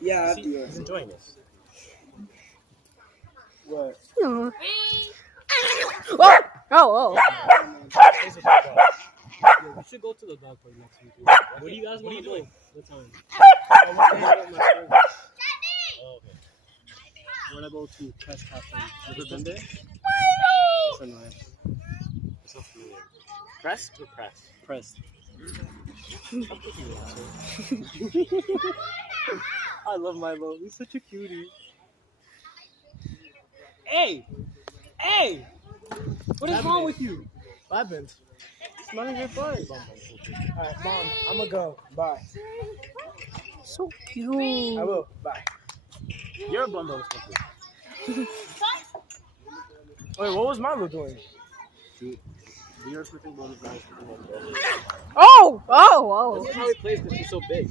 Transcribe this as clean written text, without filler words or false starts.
Yeah, See, he's enjoying this. What? Oh, oh. We should go to the dog park next week. What do you guys want to do? What time? Oh, okay. We're gonna go to Crest Cafe. Ever been there? Yes or no? It's so familiar. Crest or press? Crest. I love Milo. He's such a cutie. Hey! Hey! What is wrong with you? What happened? It's none of your butt. Alright, Mom, I'm gonna go. Bye. So cute. I will. Bye. You're a bundle of something. Wait, what was Milo doing? You're a freaking bundle of guys. Oh, oh, oh. This is how he plays because he's so big.